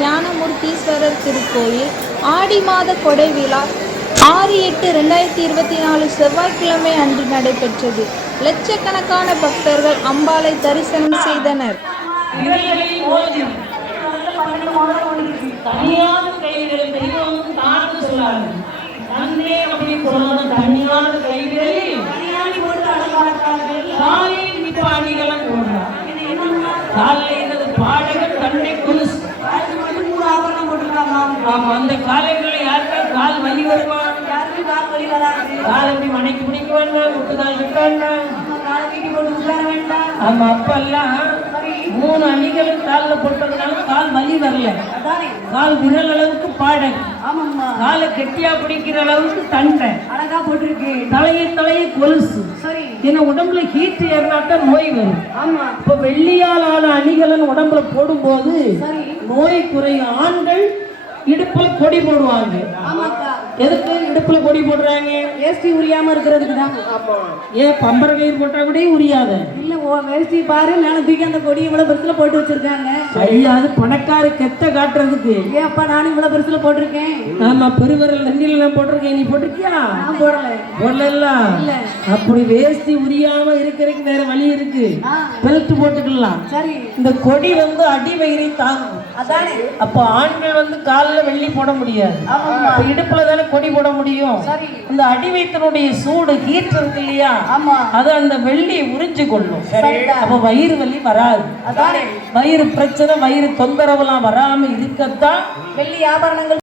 ஞானமூர்த்தீஸ்வரர் திருக்கோயில் ஆடி மாத கொடை விழா 6/8/2024 செவ்வாய்க்கிழமை அன்று நடைபெற்றது. லட்சக்கணக்கான பக்தர்கள் அம்பாளை தரிசனம் செய்தனர். அந்த காலங்களில் யாருக்கா கால் வலி வருமா? கால் எப்படி மனைக்கு பிடிக்க வேண்டாம், முட்டுக்கால் விட்ட வேண்டாம். ஆமா, அப்பெல்லாம் 3 அணிகளும் காலில் போட்டதுனால கால் வலி வரல. கால் விரல் அளவுக்கு பாடல், காலை கெட்டியா பிடிக்கிற அளவுக்கு தண்டை அழகா போட்டிருக்கு. தலையை கொலுசு. ஏன்னா உடம்புல ஹீட் ஏறினாத்தான் நோய் வரும். இப்ப வெள்ளியால் ஆன அணிகலன் உடம்புல போடும்போது நோய் குறையும். ஆண்கள் இடுப்புல கொடி போடுவாங்க. எதுக்கு இடுப்புல கொடி போடுறாங்க? வேஷ்டி உரியாம இருக்கிறதுக்கு தான். ஏன் பம்பர கயிறு போட்டா கூட உரியாத? இல்ல, வேஷ்டி பாரு, மேல தூக்கி அந்த கொடி இவ்வளவு பெருசுல போட்டு வச்சிருக்காங்க. ஐயா, அது பணக்கார கெத்த காட்டுறதுக்கு. ஏன் அப்பா, நானும் இவ்வளவு பெருசுல போட்டிருக்கேன். ஆமா, பெருவரல் நெஞ்சில போட்டிருக்கேன். நீ போட்டிருக்கியா? நான் போடல. அப்படி வேஷ்டி உரியாம இருக்கிறதுக்கு வேற வழி இருக்கு. பெல்ட் போட்டுக்கலாம். சரி, இந்த கொடி அடி வயிறை தாங்கும். அதானே. அப்ப ஆண்கள் காலில் வெள்ளி போட முடியாது, இடுப்புல தானே கொடி போட முடியும். இந்த அடி வயிற்றினுடைய சூடு ஹீட் இருக்கு இல்லையா, அது அந்த வெள்ளி உறிஞ்சு கொள்ளும். அப்ப வயிறு வலி வராது. வயிறு பிரச்சனை, வயிறு தொந்தரவுலாம் வராம இருக்கத்தான் வெள்ளி ஆபரணங்கள்.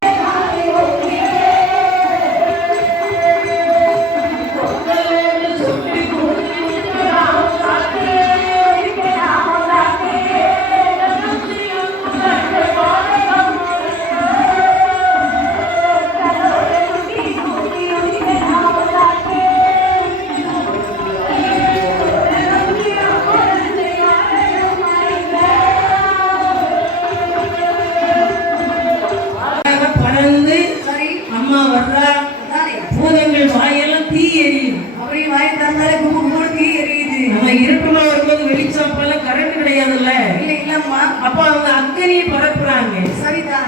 அப்ப அவங்க அக்கனியை பரப்புறாங்க.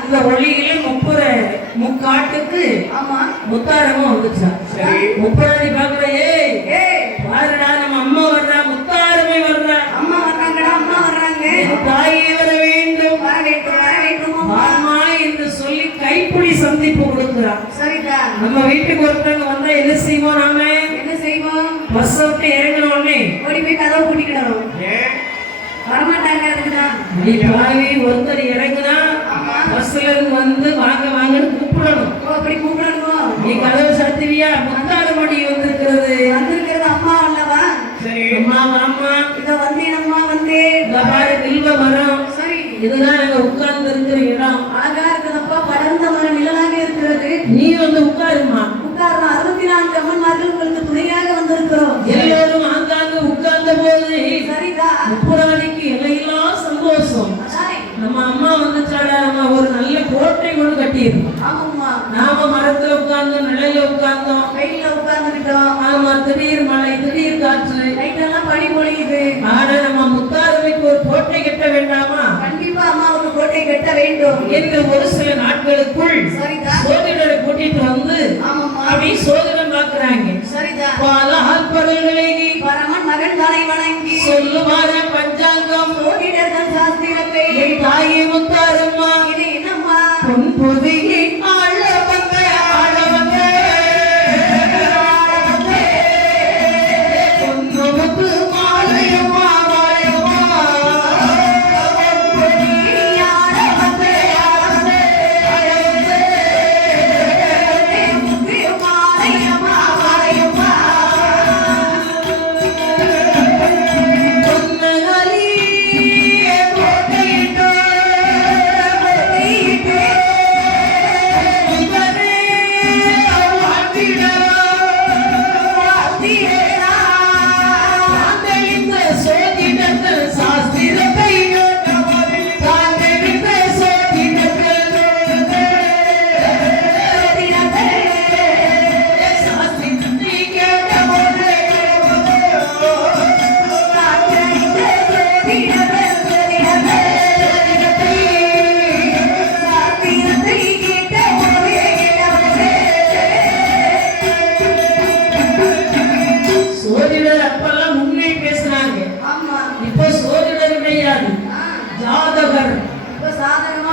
இந்த ஒளியில முக்காட்டுக்கு முத்தாரமா வந்துச்சா. முப்பராதி பாக்குற, பாருடா நம்ம அம்மா வர்றா, முத்தாரமே வர்றா. அம்மா வர்றாங்க. தாயே வர வேண்டும் அம்மா என்று சொல்லி கைப்பிடி சந்திப்பு கொடுக்குறான். நம்ம வீட்டுக்கு ஒருத்தவங்க வந்தா என்ன செய்வோம்? நாம என்ன செய்வோம்? பஸ் விட்டு இறங்கின உடனே ஓடி போய் கதவை பூட்டிக்கிடணும். வரமாட்டாங்க. ஒருத்தர் இறங்குனா பஸ்ல இருந்து வந்து வாங்க வாங்கன்னு கூப்பிடணும். அப்படி கூப்பிடணும். நீ கதவை சத்துவியா? முத்தாரமணி வந்திருக்கிறது. அம்மா அல்லவா? சரி, அம்மா இத வந்தேனம்மா, வந்தேன். பாரு, வில்வ மரம். சரி, இதுதான் நாங்க உட்கார்ந்து இருக்கிற இடம். அழகா இருக்குதப்பா, படர்ந்த மரம் நிழலாக இருக்கிறது. நீ உட்காருமா. உட்காரலாம். 64 அம்மன்மார்கள் உங்களுக்கு துணையாக வந்திருக்கிறோம். எல்லாரும் ஆங்காங்க உட்கார்ந்த போது சரிதான், முப்புராதிக்கு எல்லையெல்லாம் சந்தோஷம். நம்ம அம்மா வந்துச்சாடா, நம்ம ஒரு நல்ல கோட்டை கொண்டு கட்டியிருக்கோம். நாம மரத்துல உட்கார்ந்தோம், நிலையில உட்கார்ந்தோம், வெயில உட்கார்ந்துட்டோம். ஆமா, திடீர் மழை, திடீர் காற்று, நைட்டெல்லாம் பனி பொழியுது. ஆனா நம்ம முத்தாரமைக்கு ஒரு கோட்டை கட்ட வேண்டாமா? கண்டிப்பா அம்மாவுக்கு கோட்டை கட்ட வேண்டும் என்று ஒரு சில நாட்களுக்குள் சோதனை கூட்டிட்டு வந்து அப்படி சோதனை பார்க்கிறாங்க. பரமன் மகன் தானை வணங்கி சொல்லுவார பஞ்சாங்கம் சோதிடர்கள் சாஸ்திரத்தை தாயே முத்தாரம்மா, இது என்னம்மா? பொன்பொதியை ஆள வந்த பொன்முகத்து மாலையம்மா, மாலையம்மா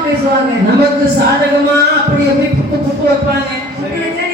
பேசுவாங்க. நமக்கு சாதகமா அப்படி எப்படி புட்டு புட்டு வைப்பாங்க. புட்டு வச்சா